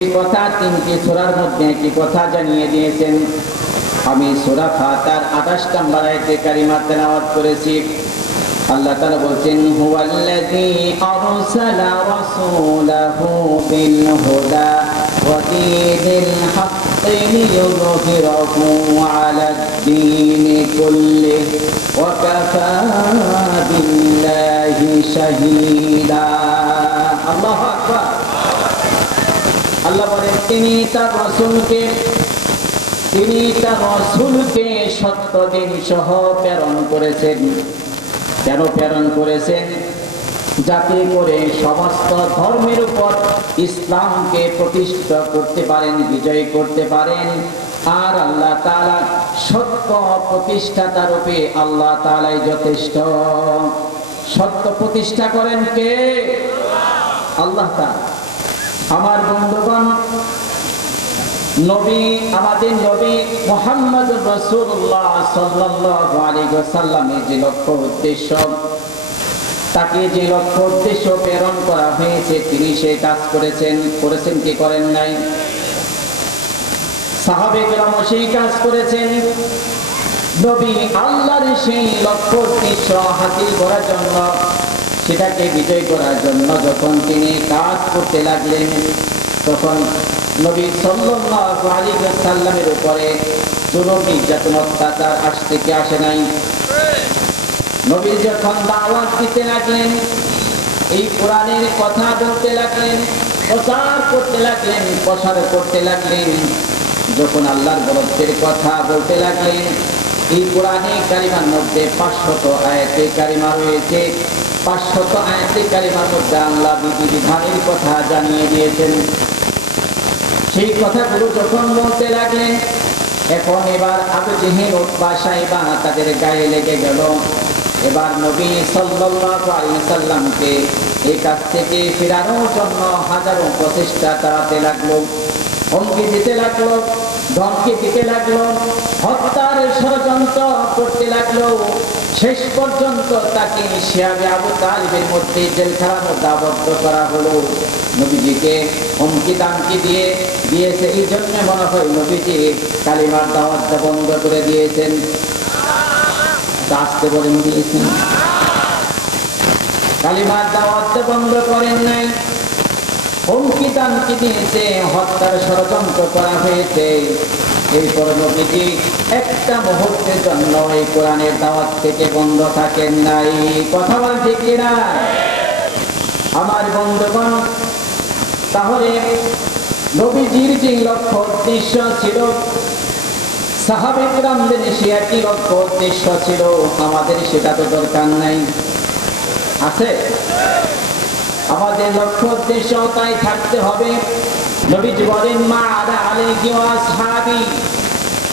এই কথা তিনটি সূরার মধ্যে একটি কথা জানিয়ে দিয়েছেন। আমি সূরা ফাতার 28 নম্বর আয়াতে কারিমা তেলাওয়াত করেছি। আল্লাহ তাআলা বলছেন, হুয়াল্লাযী আরসালা রাসূলাহু বিল হুদা ওয়া দীনিল হাক্কি লিইয়ুযহিরাহু আলাদ দীনি কুল্লিহি ওয়া কাফা বিল্লাহি শাহীদা। আল্লাহু আকবার। আল্লাহ বলেন, তিনি তার রসুলকে, তিনি তার রসুলকে সত্য দিন সহ প্রেরণ করেছেন। কেন প্রেরণ করেছেন? যাতে করে সমস্ত ধর্মের উপর ইসলামকে প্রতিষ্ঠা করতে পারেন, বিজয় করতে পারেন। আর আল্লাহ তালা সত্য প্রতিষ্ঠাতা রূপে আল্লাহ তাআলাই যথেষ্ট। সত্য প্রতিষ্ঠা করেন কে? আল্লাহ তাআলা। আমার বন্ধুগণ, নবী, আমাদের নবী মোহাম্মদ রসুল্লাহ ওয়াসাল্লামের যে লক্ষ্য উদ্দেশ্য, তাকে যে লক্ষ্য উদ্দেশ্য প্রেরণ করা হয়েছে, তিনি সেই কাজ করেছেন। করেছেন কি করেন নাই? সাহাবেকরাম সেই কাজ করেছেন। নবী আল্লাহর সেই লক্ষ্য উদ্দেশ্য হাসিল করার জন্য সেটাকে বিজয় করার জন্য যখন তিনি কাজ করতে লাগলেন, তখন নবী সাল্লাল্লাহু আলাইহি ওয়াসাল্লামের উপরে জুলুম, নির্যাতন, অত্যাচার আজ থেকে আসে নাই। নবী যখন দাওয়াত দিতে লাগলেন, এই কোরআনের কথা বলতে লাগলেন, প্রচার করতে লাগলেন, প্রসার করতে লাগলেন, যখন আল্লাহর বরত্বের কথা বলতে লাগলেন, এই কোরআনে কারিমার মধ্যে পাঁচশত আয়াতে কারিমা রয়েছে। পাঁচশত আয়াতে মধ্যে আল্লাহ বিধি বিধানের কথা জানিয়ে দিয়েছেন। সেই কথাগুলো যখন বলতে লাগলেন, এখন এবার আবু জেহেল বা তাদের গায়ে লেগে গেল। এবার নবী সাল্লামকে এই কাছ থেকে ফেরানোর জন্য হাজারো প্রচেষ্টা চালাতে লাগল, হুমকি দিতে লাগল, ধমকি দিতে লাগল, হত্যার ষড়যন্ত্র করতে লাগল। শেষ পর্যন্ত তাকে শিয়াবে আবু তালিবের মধ্যে জেলখানার মধ্যে আবদ্ধ করা হলো। নবীজিকে হুমকি দামকি দিয়ে দিয়েছে। এই জন্য মনে হয় নবীজি কালিমার দাওয়াতটা বন্ধ করে দিয়েছেন। আসতে বলেন দিয়েছেন কালিমার দাওয়াতটা বন্ধ করেন নাই। হুমকি দামকি দিয়েছে, হত্যার ষড়যন্ত্র করা হয়েছে। এরপর নবীজি একটা মুহূর্তের জন্য এই কোরআনের দাওয়াত থেকে বন্ধ থাকেন নাই। কথা বল ঠিক কিনা আমার বন্ধুগণ, তাহলে নবীজির যে লক্ষ্য উদ্দেশ্য ছিল সাহাবেকরামদের সে একই লক্ষ্য উদ্দেশ্য ছিল, আমাদের সেটা তো দরকার নাই। আছে? আমাদের লক্ষ্য উদ্দেশ্য তাই থাকতে হবে। নবীজি বলেন, মা আদা আলাইহি ওয়াসহাবি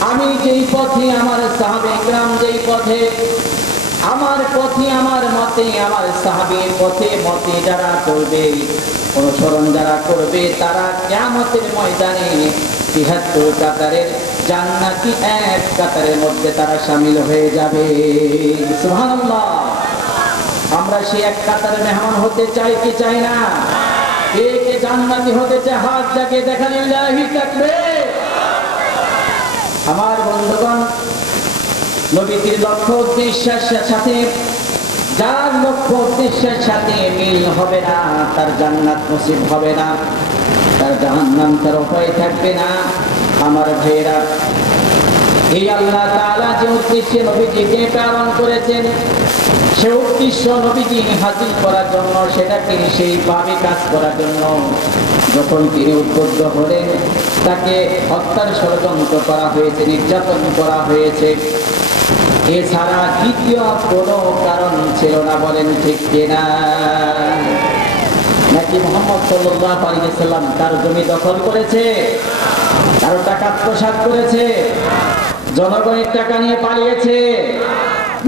আমি যেই পথে আমার সাহাবে গ্রাম যেই পথে আমার পথে, আমার মতে, আমার সাহাবীর পথে মতে যারা করবে, অনুসরণ যারা করবে, তারা কিয়ামতের ময়দানে তিহাত্তর কাতারের জান্নাতি এক কাতারের মধ্যে তারা সামিল হয়ে যাবে। আমরা সেই এক কাতারে মেহমান হতে চাই কি চাই না? হতে হাত তাকবীর। আমার লক্ষ্য যার লক্ষ্য সাথে মিল হবে না, তার জান্নাত নসিব হবে না, তার জাহান্নাম তার উপায় থাকবে না। আমার ভাইয়েরা এই আল্লাহ তাআলা যে উদ্দেশ্যে নবীজিকে প্রেরণ করেছেন, সে উদ্দেশ্য নবীজি হাসিল করার জন্য সেটা সেটাকে সেইভাবে কাজ করার জন্য। যখন তিনি উদ্বুদ্ধ হলেন, তাকে হত্যার ষড়যন্ত্র করা হয়েছে, নির্যাতন করা হয়েছে। এছাড়া দ্বিতীয় কোনো কারণ ছিল না, বলেন ঠিক কিনা? নাকি মোহাম্মদ সাল্লাহ আলিয়াল্লাম তার জমি দখল করেছে? কারও টাকা প্রসাদ করেছে? জনগণের টাকা নিয়ে পালিয়েছে।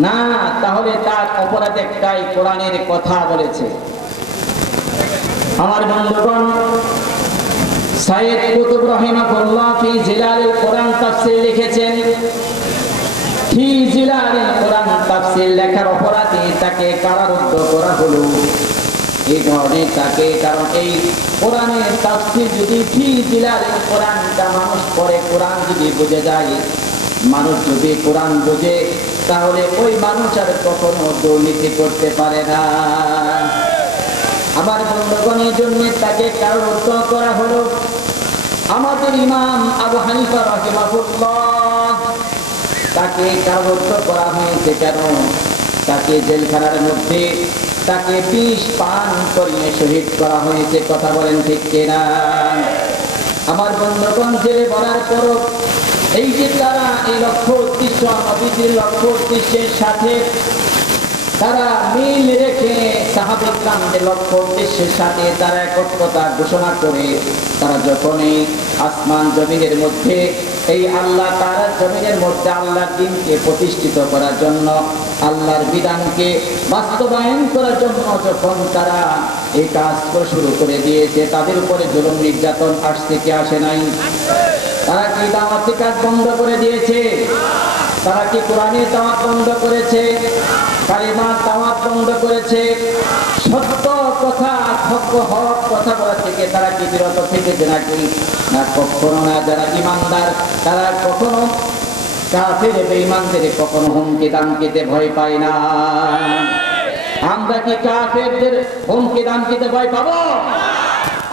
না, তাহলে তার অপরাধ একটাই, কোরআনের কথা বলেছে। আমার বন্ধুগণ লেখার অপরাধে তাকে করা হলো। থাকে কারণ এই যদি ফি মানুষ পড়ে, কোরআন যদি বুঝে যায় মানুষ যদি কোরআন বুঝে, তাহলে ওই মানুষ আর কখনো দুর্নীতি করতে পারে না। আমার বন্ধগণের জন্য তাকে কারোত্ব করা হলো আমাদের ইমাম আবু হানিফা রাহিমাহুল্লাহ। তাকে কারোত্ব করা হয়েছে কেন? তাকে জেলখানার মধ্যে তাকে বিষ পান করিয়ে শহীদ করা হয়েছে, কথা বলেন ঠিক কিনা? আমার বন্ধগণ, জেলে বলার পরও এই যে তারা এই লক্ষ্য উদ্দেশ্য নবীজির লক্ষ্য উদ্দেশ্যের সাথে তারা মিল রেখে সাহাবিকরামদের লক্ষ্য উদ্দেশ্যের সাথে তারা একত্রতা ঘোষণা করে, তারা যখন এই আসমান জমিনের মধ্যে, এই আল্লাহ তারা জমিনের মধ্যে আল্লাহর দিনকে প্রতিষ্ঠিত করার জন্য, আল্লাহর বিধানকে বাস্তবায়ন করার জন্য যখন তারা এই কাজ শুরু করে দিয়েছে, তাদের উপরে জুলুম নির্যাতন আসছে কি আসে নাই? তারা কি দাওয়াতি কাজ বন্ধ করে দিয়েছে? তারা কি কোরআনের দাওয়াত বন্ধ করেছে? কালিমার দাওয়াত বন্ধ করেছে? সত্য কথা, সত্য হক কথা বলা থেকে তারা কি বিরত থেকেছে নাকি? না, কখনো না। যারা ইমানদার, তারা কখনো কাফের, বেঈমানদের কখনো হুমকি দামকিতে ভয় পায় না। আমরা কি কাফেরদের হুমকি দামকিতে ভয় পাবো?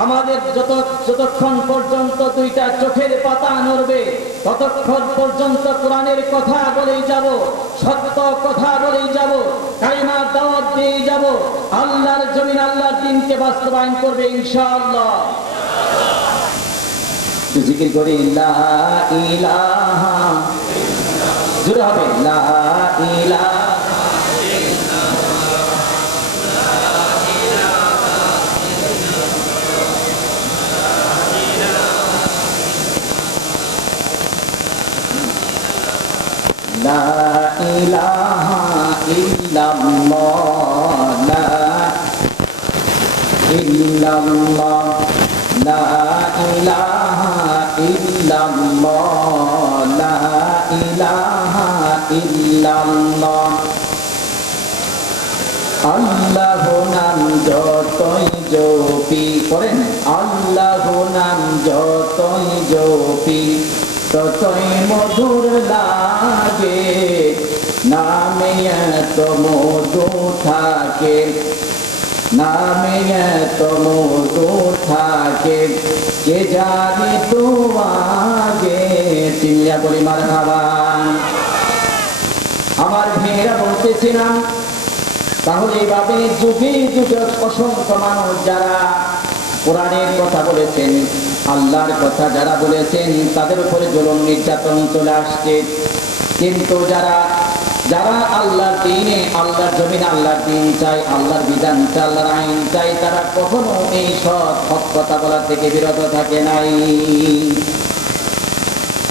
আমাদের যত যতক্ষণ পর্যন্ত দুইটা চোখের পাতা নড়বে, ততক্ষণ পর্যন্ত কোরআনের কথা বলেই যাব, সত্য কথা বলেই যাব কালিমার দাওয়াত দিয়ে যাব, আল্লাহর জমিন, আল্লাহর দিনকে বাস্তবায়ন করবে ইনশাআল্লাহ। জিকির করি, লা ইলাহা জোরে হবে, লা ইলাহা لا إله إلا الله لا إلا الله لا إله إلا الله لا إله إلا الله আল্লাহ নাম যতই জপি করেন আল্লাহ নাম যতই জপি ততই মধুর লাগে, নামে এত মধু থাকে, নামে এত মধু থাকে, কে জানে তো আগে? চিল্লা বলি মার আমার ভেড়া বলতেছিলাম, তাহলে এইভাবে যুগে যুগে অসংখ্য মানুষ যারা কোরআনের কথা বলেছেন আল্লাহর কথা যারা বলেছেন, তাদের উপরে জলন নির্যাতন চলে আসছে। কিন্তু যারা যারা আল্লাহর দিনে, আল্লাহর জমিন, আল্লাহর দিন চাই আল্লাহর বিধান চাই আল্লাহর আইন চাই তারা কখনো এই সৎ হক কথা বলা থেকে বিরত থাকে নাই।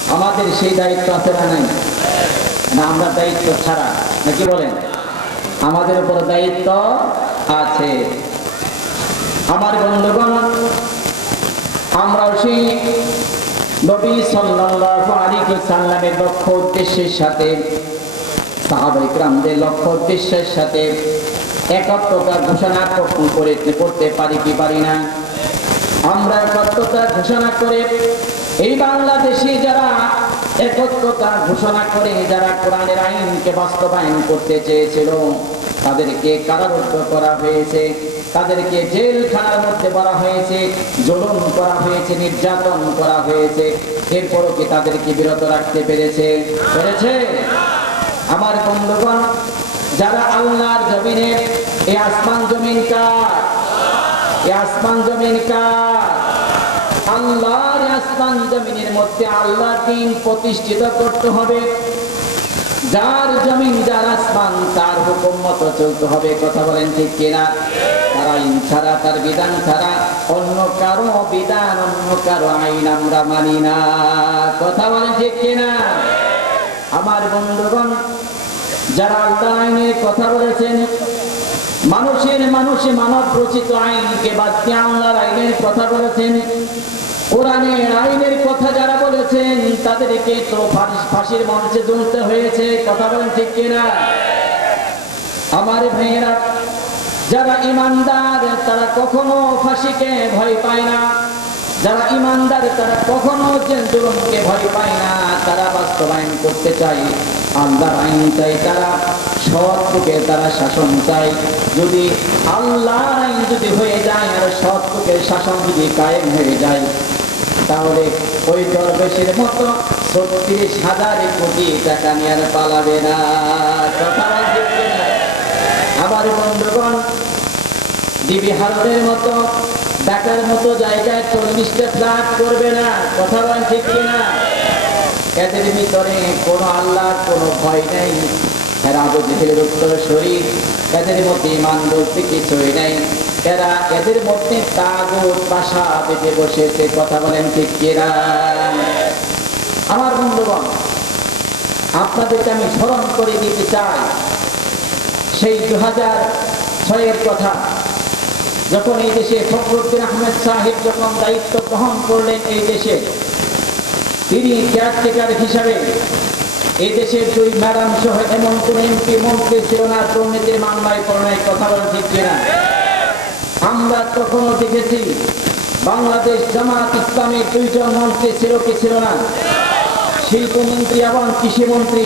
আমাদের সেই দায়িত্ব আছে না নাই? না, আমরা দায়িত্ব ছাড়া, নাকি বলেন? আমাদের উপর দায়িত্ব আছে। আমার বন্ধুগণ আমরাও সেই নবী সাল্লাল্লাহু সাল্লামের লক্ষ্য উদ্দেশ্যের সাথে সাহাবাই کرامদের লক্ষ্য উদ্দেশ্যের সাথে একাত্মতা ঘোষণা করে করতে পারি কি পারি না? আমরা একাত্মতা ঘোষণা করে এই বাংলাদেশে যারা একত্রতা ঘোষণা করে, যারা কোরআনের আইনকে বাস্তবায়ন করতে চেয়েছিল, তাদেরকে কারারুদ্ধ করা হয়েছে। তাদেরকে জেলখানার মধ্যে করা হয়েছে, জুলুম করা হয়েছে, নির্যাতন করা হয়েছে। এরপরও কি তাদেরকে বিরত রাখতে পেরেছে? পেরেছে? আমার বন্ধুগণ, যারা আল্লাহর জমিনে এই আসমান জমিন কার? আসমান জমিন কার? আল্লাহর আসমান জমিনের মধ্যে আল্লাহর দিন প্রতিষ্ঠিত করতে হবে। যার জমিন, যার আসমান, তার হুকুম মতো চলতে হবে। কথা বলেন ঠিক কিনা? আইন ছাড়া, তার বিধান ছাড়া অন্য কারও বিধান, অন্য কারও আইন আমরা মানি না। কথা কিনা? আমার বন্ধুগণ, যারা আল্লাহ আইনের কথা বলেছেন, মানুষের মানুষে মানব রচিত আইনকে বাদ দিয়ে আইনের কথা বলেছেন, কোরআনের আইনের কথা যারা বলেছেন, তাদেরকে তো ফাঁস- ফাঁসির মঞ্চে দুলতে হয়েছে। কথা বলেন ঠিক কিনা? আমার ভাইয়েরা যারা ইমানদার, তারা কখনো ফাঁসিকে ভয় পায় না। যারা ইমানদার, তারা কখনো যে ভয় পায় না। তারা বাস্তবায়ন করতে চায়, আল্লাহর আইন চাই তারা সৎ থেকে তারা শাসন চায়। যদি আল্লাহর আইন যদি হয়ে যায়, আর সৎ থেকে শাসন যদি কায়েম হয়ে যায়, তাহলে ওই দরবেশের মতো ছত্রিশ হাজার কোটি টাকা নিয়ে আর পালাবে না। কথা বল আবার বন্ধুগণ ডিবি হারনের মতো ঢাকার মতো জায়গায় চল্লিশটা ফ্ল্যাট করবে না। কথা বলেন ঠিক কিনা? এদের ভিতরে কোনো আল্লাহ কোনো ভয় নেই। এরা আবু জেহেলের উত্তর শরীর, এদের মধ্যে ইমান বলতে কিছুই নেই। এরা এদের মধ্যে তাগুত বাসা বেঁধে বসেছে। কথা বলেন ঠিক কিনা? আমার বন্ধুগণ, আপনাদেরকে আমি স্মরণ করে দিতে চাই। সেই দু হাজার ছয়ের কথা। যখন এই দেশে ফখরুদ্দিন আহমেদ সাহেব যখন দায়িত্ব গ্রহণ করলেন এই দেশে, তিনি কেয়ারটেকার হিসাবে এই দেশের দুই ম্যাডাম সহ এমন কোন এমপি, মন্ত্রী ছিল না, দুর্নীতির মামলায় করোনায় কথা বলা ঠিক কিনা আমরা তখনও দেখেছি, বাংলাদেশ জামাত ইসলামের দুইজন মন্ত্রী ছিল কি ছিল না? শিল্পমন্ত্রী এবং কৃষিমন্ত্রী,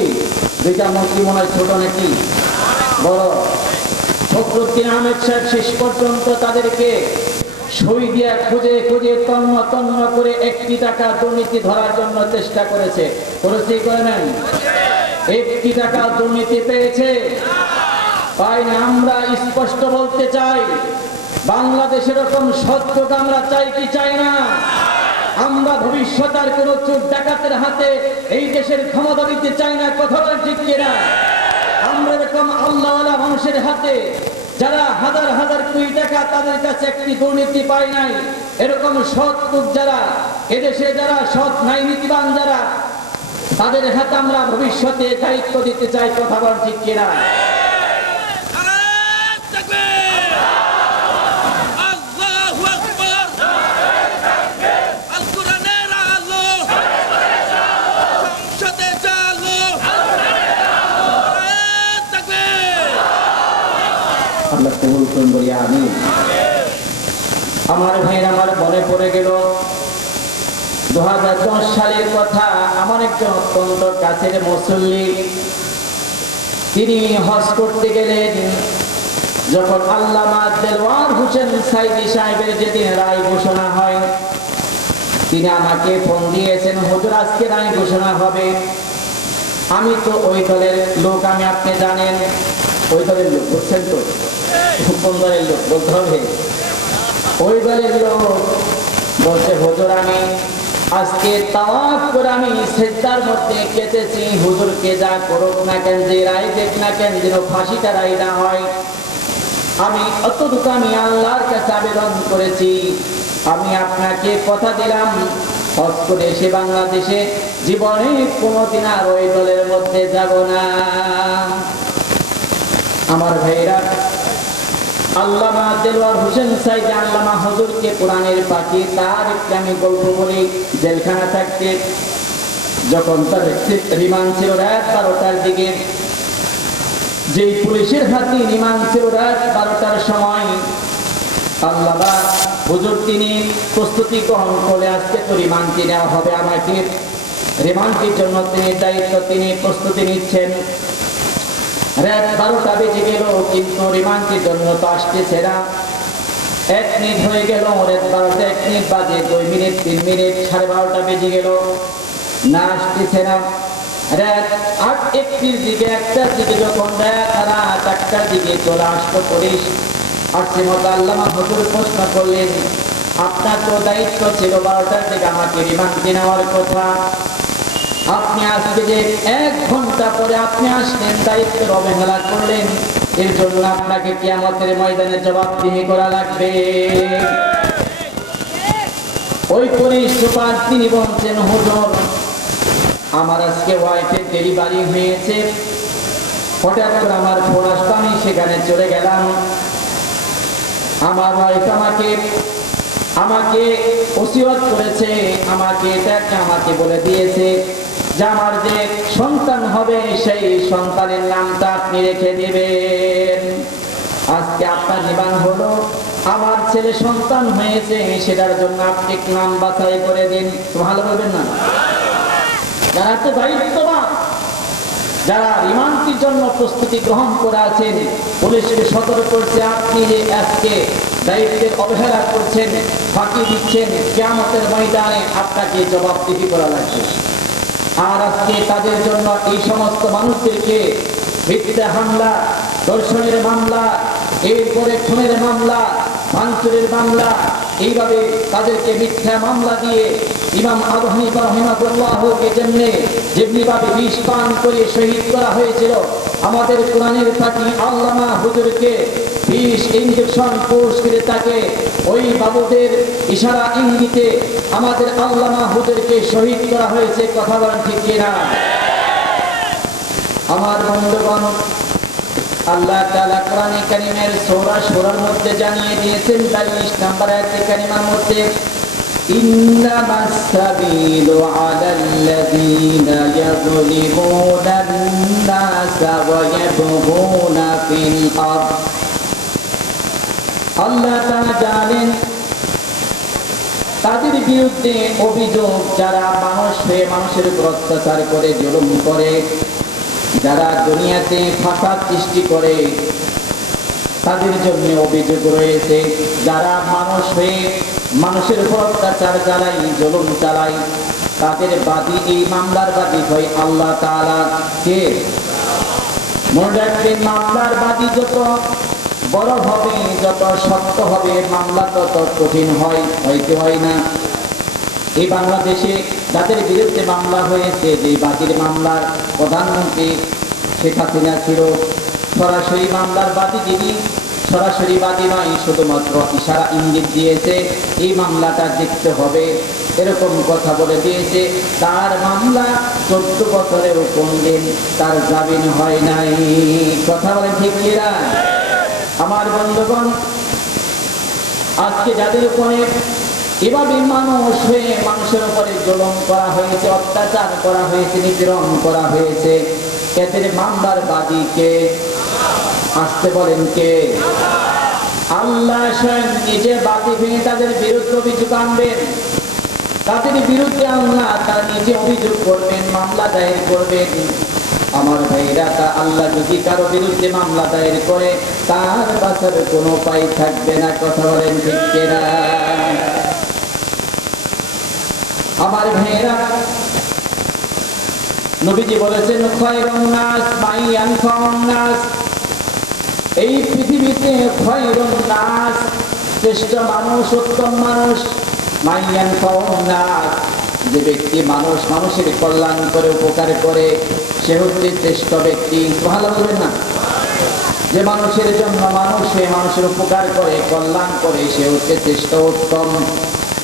দুইটা মন্ত্রী মনে হয় ছোট নাকি? বড় ফখরুদ্দিন আহমেদ শেষ পর্যন্ত তাদেরকে সই দিয়া খুঁজে খুঁজে তন্ন তন্ন করে একটি টাকা দুর্নীতি ধরার জন্য চেষ্টা করেছে। করেছে করে নাই? একটি টাকা দুর্নীতি পেয়েছে? তাই আমরা স্পষ্ট বলতে চাই, বাংলাদেশের এরকম সত্যকে আমরা চাই কি চাই না? আমরা ভবিষ্যৎ আর কোন চোর ডাকাতের হাতে এই দেশের ক্ষমতা দিতে চাই না, কথা বলে ঠিক কিনা? এরকম আল্লাহওয়ালা মানুষের হাতে যারা হাজার হাজার কোটি টাকা তাদের কাছে একটি দুর্নীতি পায় নাই, এরকম সৎ লোক যারা, এদেশে যারা সৎ নাই, নীতিবান যারা, তাদের হাতে আমরা ভবিষ্যতে দায়িত্ব দিতে চাই, কথা বলছি কিনা নারায়ণ তাকবীর আল্লাহু আকবার আল কোরআনের আলো সংসদে চালো নারায়ণ তাকবীর আল্লাহ কবুল করুন বলি আমি আমার ভাই আমার মনে পড়ে গেল দু হাজার সালের কথা আমার একজন অত্যন্ত কাছের মুসল্লি, তিনি হজ করতে গেলেন, যখন আল্লামা দেলওয়ার হোসেন সাইদি সাহেবের যেদিন রায় ঘোষণা হয়, তিনি আমাকে ফোন দিয়েছেন, হুজুর, আজকে রায় ঘোষণা হবে। আমি তো ওই দলের লোক, আমি, আপনি জানেন, ওই দলের লোক, বুঝছেন তো? কোন দলের লোক বলতে হবে। ওই দলের লোক বলছে, হুজুর, আমি আজকে তাওয়াফ করে আমি সেজদার মধ্যে কেটেছি। হুজুরকে যা করুক না কেন, যে রায় দেখ না কেন, যেন ফাঁসিটা রায় না হয়। আমি অতটুকু আমি আল্লাহর কাছে আবেদন করেছি। আমি আপনাকে কথা দিলাম। হজ করে এসে বাংলাদেশে জীবনে কোনোদিন আর ওই দলের মধ্যে যাব না। আমার ভাইরা আল্লামা দেলোয়ার হোসেন সাইদ আল্লামা হজুরকে কোরআনের পাখি তার একটি আমি গল্প বলি, জেলখানা থাকতে। যখন তার রিমান্ড ছিল রাত বারোটার দিকে, যেই পুলিশের হাতে রিমান্ড ছিল রাত বারোটার সময় আল্লাহ হুজুর তিনি প্রস্তুতি গ্রহণ করে আজকে তো রিমান্ডটি নেওয়া হবে। আমাকে রিমান্ডটির জন্য তিনি দায়িত্ব তিনি প্রস্তুতি নিচ্ছেন। রাত বারোটা বেজে গেল কিন্তু রিমান্ডটির জন্য তো আসতেছে না। এক মিনিট হয়ে গেল রাত বারোটা এক মিনিট বাজে, দুই মিনিট, তিন মিনিট, সাড়ে বারোটা বেজে গেল। না আসতেছে না। রাত আট একটির দিকে, একটার দিকে যখন রাত রাত আটটার দিকে চলে আসতো পুলিশ, আসছে মতো আল্লামা হুজুর প্রশ্ন করলেন, আপনার তো দায়িত্ব ছিল বারোটার দিকে আমাকে রিমান্ডে নেওয়ার কথা। আপনি আজকে যে এক ঘণ্টা পরে আপনি আসলেন দায়িত্বের অবহেলা করলেন, এর জন্য আপনাকে কিয়ামতের ময়দানে জবাবদিহি করা লাগবে। ওই পুলিশ সুপার তিনি বলছেন, হুজুর, আমার আজকে ওয়াইফের ডেলিভারি হয়েছে। হঠাৎ করে আমার ফোন আসতো আমি সেখানে চলে গেলাম। আমার ওয়াইফ আমাকে আমাকে ওসিয়ত করেছে, আমাকে এটা আমাকে বলে দিয়েছে। যে আমার যে সন্তান হবে, সেই সন্তানের নামটা আপনি রেখে দিবেন। আজকে আপনার নিবান হলো, আমার ছেলে সন্তান হয়েছে, সেটার জন্য আপনি নাম বাছাই করে দিন। ভালো বলবেন না? যারা তো দায়িত্ববান, যারা রিমান্ডের জন্য প্রস্তুতি গ্রহণ করে আছেন, পুলিশকে সতর্ক করছে, আপনি যে আজকে দায়িত্বের অবহেলা করছেন, ফাঁকি দিচ্ছেন, কেয়ামতের ময়দানে আপনাকে জবাবদিহি করা লাগবে। আর আজকে তাদের জন্য এই সমস্ত মানুষদেরকে মিথ্যা হামলা দর্শনের মামলা, এরপরে খুনের মামলা, ভাঙচুরের মামলা, এইভাবে তাদেরকে মিথ্যা মামলা দিয়ে ইমাম আবু হানিফা রহিমাতুল্লাহকে জন্যে যেমনিভাবে বিষ পান করে শহীদ করা হয়েছিল, আমাদের কোরআনের পাখি আল্লামা হুজুরকে বিষ ইঞ্জেকশন কোর্স করে তাকে ওই বাবুদের ইশারা ইঙ্গিতে আমাদের আল্লামা হুজুরকে শহীদ করা হয়েছে, কথা বলেন ঠিক কিনা? আমার বন্ধুগণ, আল্লাহ তাআলা কোরআনে কারীমের সূরা সূরার মধ্যে জানিয়ে দিয়েছেন 22 নম্বর আয়াতে কারিমার মধ্যে ইন্নামাস সাবিলু আলাল্লাযীনা ইয়াযলিমুনা আন-নাসা ওয়া ইয়াবগুনা ফিল আরদ আল্লাহ তাআলা জানেন, তাদের বিরুদ্ধে অভিযোগ যারা মানুষ হয়ে মানুষের উপর অত্যাচার করে, জুলুম করে, যারা দুনিয়াতে ফাসাদ সৃষ্টি করে, তাদের জন্য অভিযোগ রয়েছে, যারা মানুষ হয়ে মানুষের উপর অত্যাচার চালাই, জুলুম চালাই। তাদের বাদী এই মামলার বাদী হয় আল্লাহ তাআলা। কে? মনে রাখবেন, মামলার বাদী যত বড় হবে, যত শক্ত হবে, মামলা তত কঠিন হয়, হয়তো হয় না। এই বাংলাদেশে যাদের বিরুদ্ধে মামলা হয়েছে, যে বাদীর মামলার প্রধানমন্ত্রী শেখ হাসিনা ছিল, সরাসরি মামলার বাদী যিনি সরাসরি বাদী নয়, শুধুমাত্র ইশারা ইঙ্গিত দিয়েছে, এই মামলাটা দেখতে হবে। এরকম কথা বলে দিয়েছে, তার মামলা চোদ্দ বছরের কোন দিন তার জামিন হয় নাই। কথা বলেন ঠিক আমার বন্ধুগণ, আজকে যাদের উপরে এভাবে মানুষ হয়ে মানুষের উপরে জুলুম করা হয়েছে, অত্যাচার করা হয়েছে, নিপীড়ন করা হয়েছে, এদের মামলার বাদীকে আসতে বলেন কে? আল্লাহ নিজে বাতি ভেঙে তাদের বিরুদ্ধে অভিযোগ আনবেন। তাদের বিরুদ্ধে আল্লাহ তারা নিজে অভিযোগ করবেন, মামলা দায়ের করবেন। আমার ভাইরা, তা আল্লাহ যদি কারও বিরুদ্ধে মামলা দায়ের করে, তার বাঁচার কোনো উপায় থাকবে না, কথা বলেন ঠিক আমার ভাইরা, নবীজি বলেছেন, খয়রুন নাস, মাইয়ান নাস। এই পৃথিবীতে শ্রেষ্ঠ মানুষ, উত্তম মানুষ যে ব্যক্তি মানুষ, মানুষের কল্যাণ করে, উপকার করে, সে হচ্ছে শ্রেষ্ঠ ব্যক্তি। ভালো বলবেন না? যে মানুষের জন্য মানুষ, সে মানুষের উপকার করে, কল্যাণ করে, সে হচ্ছে শ্রেষ্ঠ, উত্তম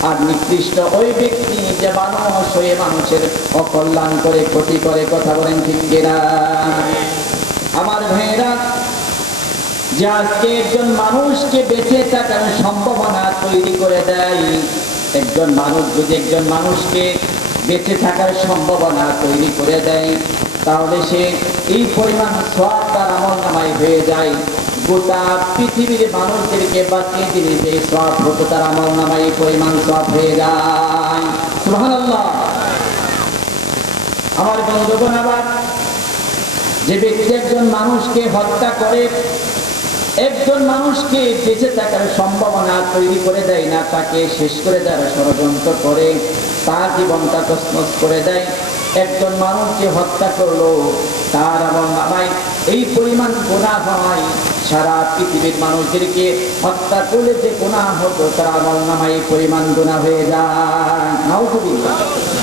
আর নিকৃষ্ট ওই ব্যক্তি। যে মানুষ হয়ে মানুষের অকল্যাণ করে, ক্ষতি করে, কথা বলেন ঠিক আমার ভাইয়েরা যে আজকে একজন মানুষকে বেঁচে থাকার সম্ভাবনা তৈরি করে দেয়। একজন মানুষ যদি একজন মানুষকে বেঁচে থাকার সম্ভাবনা তৈরি করে দেয়, তাহলে সে এই পরিমাণ সব তার আমল নামায় হয়ে যায়। গোটা পৃথিবীর মানুষদেরকে বাঁচিয়ে দিলে যে সব হতো তার আমল নামায় পরিমাণ সব হয়ে যায়। আমার বন্ধুগণ আবার, যে ব্যক্তি একজন মানুষকে হত্যা করে একজন মানুষকে বেঁচে থাকার সম্ভাবনা তৈরি করে দেয় না, তাকে শেষ করে দেওয়ার ষড়যন্ত্র করে, তার জীবনটা তসমস করে দেয়। একজন মানুষকে হত্যা করল তার এবং আমায়। এই পরিমাণ গোনা হয় সারা পৃথিবীর মানুষদেরকে হত্যা করলে যে গোনা হতো, তার আমল নামায় পরিমাণ গোনা হয়ে যায়।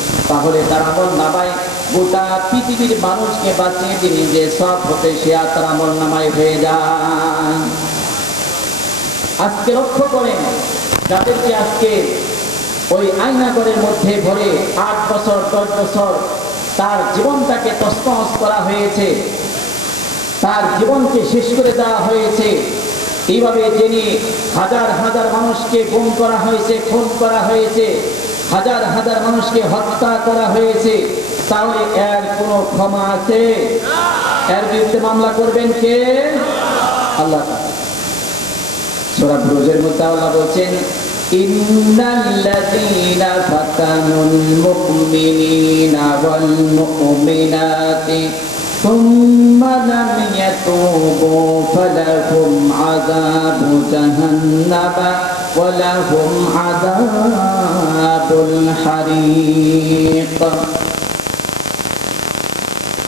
তাহলে তার আমল নামায় গোটা পৃথিবীর মানুষকে বাঁচিয়ে দিন যে সব হতে সে তার আমল নামায় হয়ে যায়। আজকে লক্ষ্য করেন, যাদেরকে আজকে ওই আয়নাগরের মধ্যে ভরে আট বছর, দশ বছর তার জীবনটাকে তস্তস করা হয়েছে, তার জীবনকে শেষ করে দেওয়া হয়েছে, এইভাবে যিনি হাজার হাজার মানুষকে গুম করা হয়েছে, খুন করা হয়েছে হাজার হাজার মানুষকে হত্যা করা হয়েছে তাহলে এর কোনো ক্ষমা আছে এর বিরুদ্ধে মামলা করবেন কে আল্লাহ তাআলা। সূরা বুরুজের মধ্যে আল্লাহ বলছেন ইন্নাল্লাযীনা ফাতানুল মুমিনিনা ওয়াল মুমিনাতি ثم لم يتوبوا فلهم عذاب جهنم ولهم عذاب الحريق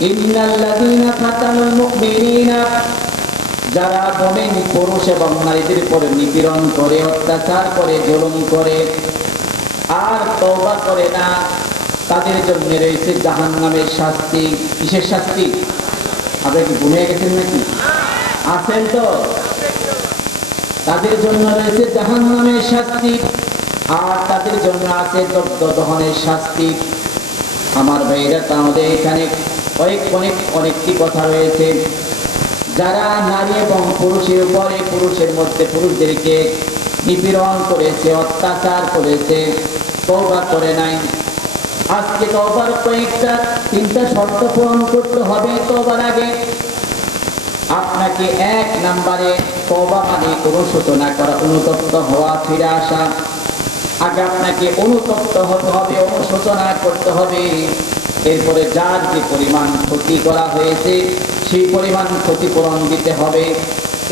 إن الذين فتنوا المؤمنين যারা মোমেন পুরুষ এবং নারীদের উপরে নিপীড়ন করে অত্যাচার করে জুলুম করে আর তওবা করে না তাদের জন্য রয়েছে জাহান নামের শাস্তি কিসের শাস্তি আপনারা কি ভুলে গেছেন নাকি আছেন তো তাদের জন্য রয়েছে জাহান শাস্তি, আর তাদের জন্য আছে দগ্ধ দহনের শাস্তি। আমার ভাইরা তাহলে এখানে অনেক অনেক, অনেকটি কথা রয়েছে। যারা নারী এবং পুরুষের উপরে, পুরুষের মধ্যে পুরুষদেরকে নিপীড়ন করেছে, অত্যাচার করেছে তৌবা করে নাই। আজকে তওবার কয়েকটা, তিনটা শর্ত পূরণ করতে হবে তওবার আগে। আপনাকে এক নাম্বারে তওবা মানে অনুশোচনা করা, অনুতপ্ত হওয়া, ফিরে আসা। আগে আপনাকে অনুতপ্ত হতে হবে, অনুশোচনা করতে হবে। এরপরে যার যে পরিমাণ ক্ষতি করা হয়েছে, সেই পরিমাণ ক্ষতিপূরণ দিতে হবে।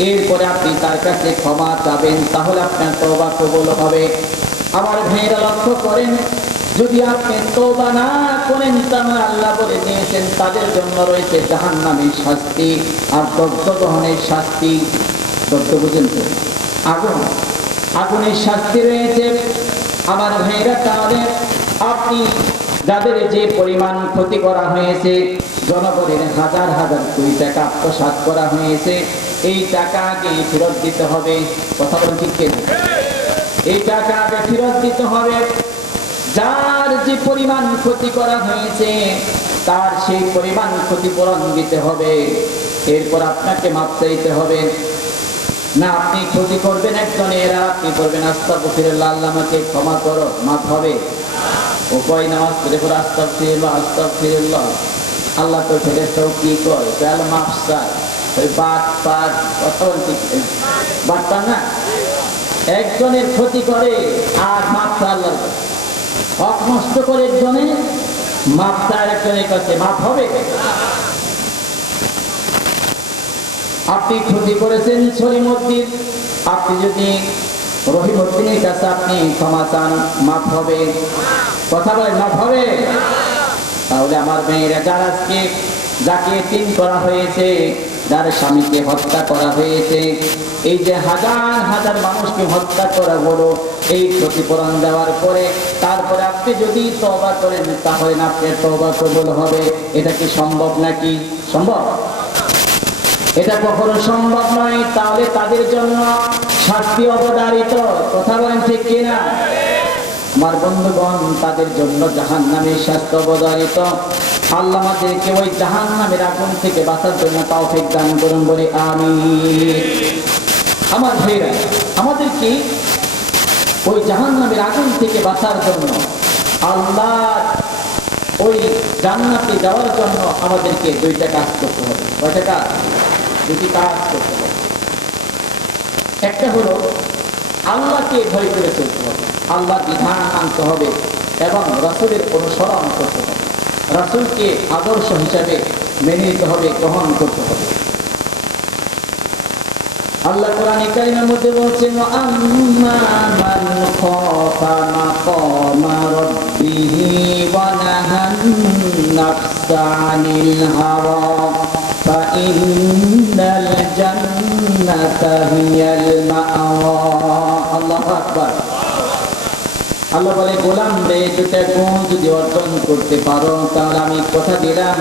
এরপরে আপনি তার কাছে ক্ষমা চাবেন, তাহলে আপনার তওবা কবুল হবে। আমার ভাইয়েরা লক্ষ্য করেন, যদি আপনি তওবা না করেন, তাহলে আল্লাহ বলে দিয়েছেন, তাদের জন্য রয়েছে জাহান্নামের শাস্তি আর দগ্ধ দহনের শাস্তি। বুঝেন তো? আগুন আগুনের শাস্তি রয়েছে। আমার ভাইরা, তাহলে আপনি যাদের যে পরিমাণ ক্ষতি করা হয়েছে, জনগণের হাজার হাজার কোটি টাকা আত্মসাৎ করা হয়েছে, এই টাকা আগে ফেরত দিতে হবে। কথা বলেন ঠিক? এই টাকা আগে ফেরত দিতে হবে। যার যে পরিমাণ ক্ষতি করা হয়েছে, তার সেই পরিমাণ ক্ষতিপূরণ দিতে হবে। এরপর আপনাকে মাপ চাইতে হবে। না, আপনি ক্ষতি করবেন একজনের আর আপনি করবেন। আস্তা ফিরল্লাহ আল্লাহ আমাকে ক্ষমা করো মাপ হবে। উপায় নামাজ পড়ে পরে আস্তা ফিরল্লাহ আস্তা ফিরল্লাহ আল্লাহ তো ফেরেস্তাও কি করে তাহল মাপ চায়। ওই বাট পাট বলছি বাটটা না, একজনের ক্ষতি করে আর মাপটা আল্লাহ হক নষ্ট করে একজনে মাপটা একজনের কাছে মাপ হবে। আপনি ক্ষতি করেছেন সলিমুদ্দিন আপনি যদি রহিমুদ্দিনের কাছে আপনি ক্ষমা চান, মাফ হবে। কথা বলে মাফ হবে? তাহলে আমার মেয়েরা যারা আজকে যাকে তিন করা হয়েছে, যার স্বামীকে হত্যা করা হয়েছে, এই যে হাজার হাজার মানুষকে হত্যা করা হলো, এই ক্ষতিপূরণ দেওয়ার পরে তারপরে আপনি যদি তবা করেন, তাহলে আপনার তবা কবল হবে। এটা কি সম্ভব নাকি? সম্ভব? এটা কখনো সম্ভব নয়, তাহলে তাদের জন্য শাস্তি অবদারিত কথা বলেন ঠিক কিনা? আমার বন্ধুগণ, তাদের জন্য জাহান নামের শাস্তি অবদারিত আল্লাহ আমাদেরকে ওই জাহান নামের আগুন থেকে বাঁচার জন্য তৌফিক দান করুন বলে আমি আমার ভাইরা আমাদেরকে ওই জাহান নামের আগুন থেকে বাঁচার জন্য, আল্লাহ ওই জান্নাতে যাওয়ার জন্য আমাদেরকে দুইটা কাজ করতে হবে। কয়টা কাজ? দুটি কাজ করতে হবে। একটা হলো, আল্লাহকে ভয় করে চলতে হবে। আল্লাহ বিধান আনতে হবে এবং রাসুলের অনুসরণ করতে হবে। রাসুলকে আদর্শ হিসাবে মেনে নিতে হবে, গ্রহণ করতে হবে। আল্লাহ কোরআন কারিমের মধ্যে বলছেন আম্মা ফাইন্নাল জান্নাতা হিয়াল মাআওয়া আল্লাহু আকবার। আল্লাহ বলে, গোলাম রে, দুটা যদি অর্জন করতে পারো, তাহলে আমি কথা দিলাম,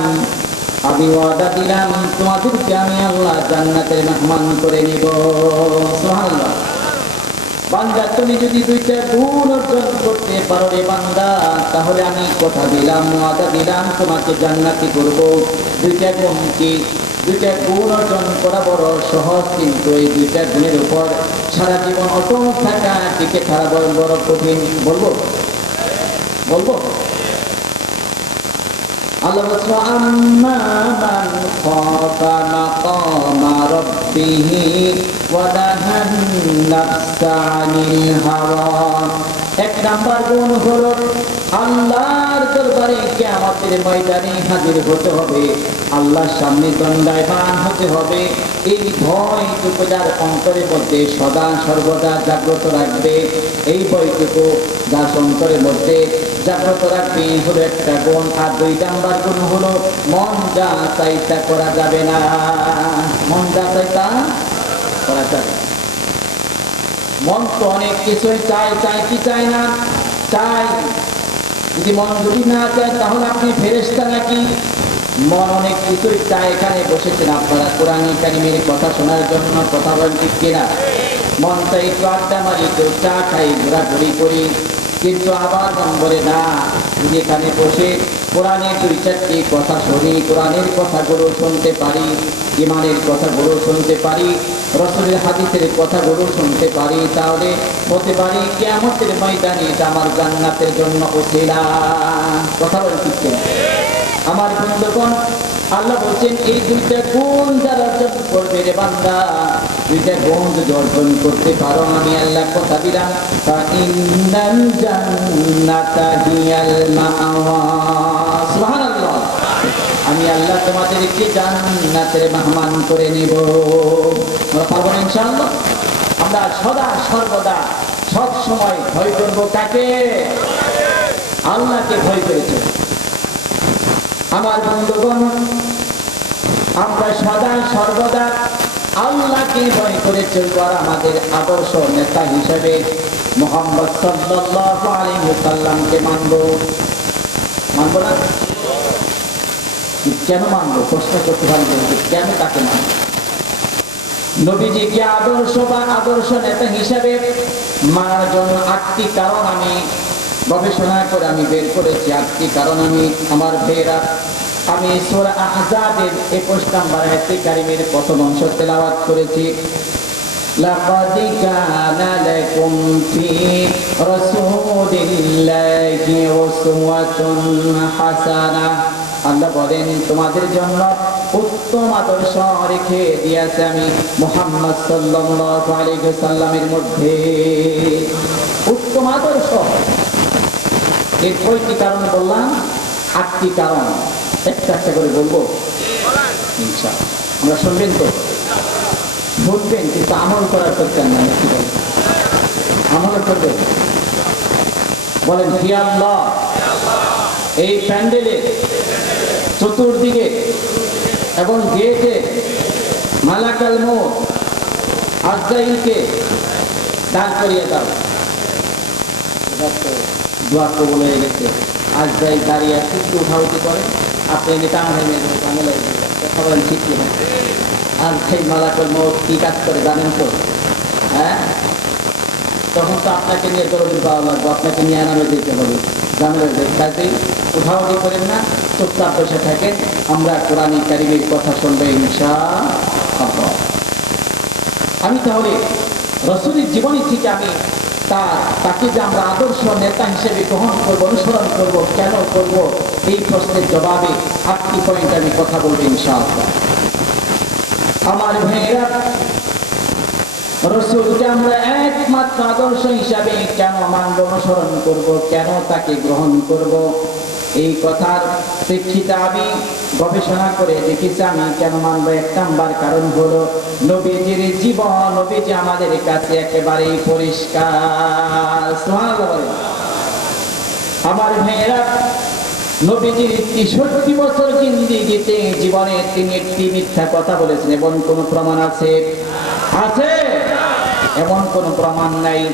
আমি ওয়াদা দিলাম, তোমাদেরকে আমি আল্লাহ জান্নাতের মেহমান করে নিব। সুবহানাল্লাহ। বান্দা, তুমি যদি দুইটা গুণ অর্জন করতে পারো রে বান্দা, তাহলে আমি কথা দিলাম, ওয়াদা দিলাম, তোমাকে জান্নাতি করব। দুইটা গুণ কি? দুইটা গুণ অর্জন করা বড় সহজ, কিন্তু এই দুইটা গুণের উপর সারা জীবন অটল থাকা টিকে থাকা বড় কঠিন। বলব? বলব? আল্লাহ এক নাম্বার গুণ হলো আল্লাহর দরবারে কিয়ামতের ময়দানে হাজির হতে হবে। আল্লাহর সামনে দণ্ডায়মান হতে হবে। এই ভয়টুকু যার অন্তরের মধ্যে সদা সর্বদা জাগ্রত রাখবে। এই ভয়টুকু যার অন্তরের মধ্যে জাগ্রত রাখবে হলো একটা গুণ। আর দুই নাম্বার গুণ হলো মন যা চাইতা করা যাবে না। মন যা চাইতা করা যাবে না। মন তো অনেক কিছুই চায় চায় কি চায় না? চাই। যদি মন যদি না চায়, তাহলে আপনি ফেরেস্তা নাকি? মন অনেক কিছুই চায়, এখানে বসেছেন আপনারা। কোরআন কারিমের কথা শোনার জন্য কথা বলছি কিনা? মন চাই একটু আড্ডা মারি কেউ চা খাই, ঘোরাঘুরি করি। কিন্তু আবার বলে, না যদি এখানে বসে কোরআনের দুই চারটি কথা শুনি, কোরআনের কথাগুলো শুনতে পারি ইমানের কথাগুলো শুনতে পারি রসুলের হাদিসের কথাগুলো শুনতে পারি তাহলে হতে পারি কেমতের ময়দানে এটা আমার জান্নাতের জন্য ওসিলা। কথা বলে ঠিক আমার বন্ধুগণ, আল্লাহ বলছেন, এই দুইটা গুণ যারা অর্জন করবে রে বান্দা, দুইটা গুণ যদি অর্জন করতে পারো, আমি আল্লাহ কথা দিলাম জান্নাতা আমি আল্লাহ তোমাদেরকে জান্নাতের মেহমান করে নিব। পারব না ইনশাআল্লাহ? আমরা সদা সর্বদা সব সময় ভয় করব কাকে? আল্লাহকে ভয় করেছে আমার বন্ধুগণ, আমরা সদা সর্বদা আল্লাহকে ভয় করে চলব আর আমাদের আদর্শ নেতা হিসেবে মোহাম্মদ সাল্লাল্লাহু আলাইহি ওয়াসাল্লামকে মানব। মানব না? কেন মানবো প্রশ্ন করতে পারবো যে কেন তাকে মানব নবীজিকে আদর্শ বা আদর্শ নেতা হিসেবে মানার জন্য আটটি কারণ আমি গবেষণা করে আমি বের করেছি আটটি কারণ আমি আমার বেরা আমি সোরা আহজাবের একুশ নাম্বার আয়াতে কারিমের প্রথম অংশ তেলাওয়াত করেছি لقد كان لكم في رسول الله أسوة حسنة আল্লাহ বলেন, তোমাদের জন্য উত্তম আদর্শ রেখে দিয়েছে আমি মোহাম্মদ সাল্লামের মধ্যে। উত্তম আদর্শ। এর কয়টি কারণ বললাম? আটটি কারণ। একটা একটা করে বলব? আমরা শুনবেন তো? বুঝবেন কিন্তু আমল করার দরকার নাই কি? আমল করবেন? বলেন, হি আল্লাহ, এই প্যান্ডেলে চতুর্দিকে এবং গেটে মালাকাল মোড় আজরাইলকে দাঁড় করিয়ে দাও। দোয়া কবুল হয়ে গেছে। আজরাইল দাঁড়িয়ে একটু উঠাউটি করে। আপনি নেতা নেবেন ঝামেলা। কথা বলেন, ঠিক কি? আর সেই মালাকল মত কি কাজ করে জানেন তো? হ্যাঁ? তখন তো আপনাকে নিয়ে দরদি পাওয়া লাগবে, আপনাকে নিয়ে আনামে দিতে হবে। জানাবে কাজেই উঠাউটি করেন না। চুপচাপ বসে থাকেন আমরা কোরআন কারিমের কথা শুনব ইনশা আমি তাহলে রসুলের জীবনী থেকে আমি তার, তাকে যে আমরা আদর্শ নেতা হিসেবে গ্রহণ করব, অনুসরণ করব, কেন করব, এই প্রশ্নের জবাবে আটটি পয়েন্ট আমি কথা বলব ইনশাআল্লাহ। আমার ভাইয়েরা, রসুলকে আমরা একমাত্র আদর্শ হিসাবে কেন মানব, অনুসরণ করব, কেন তাকে গ্রহণ করব? এই কথার প্রেক্ষিতে আমি গবেষণা করে দেখেছি আমি কেন মানব এক নাম্বার কারণ হলো, নবীজির জীবন, নবীজি আমাদের কাছে একেবারেই পরিষ্কার। আমার ভাইয়েরা, নবীজির তেষট্টি বছর জিন্দিগিতে জীবনে তিনি একটি মিথ্যা কথা বলেছেন, এমন কোন প্রমাণ আছে? আছে। এমন কোন প্রমাণ নাই।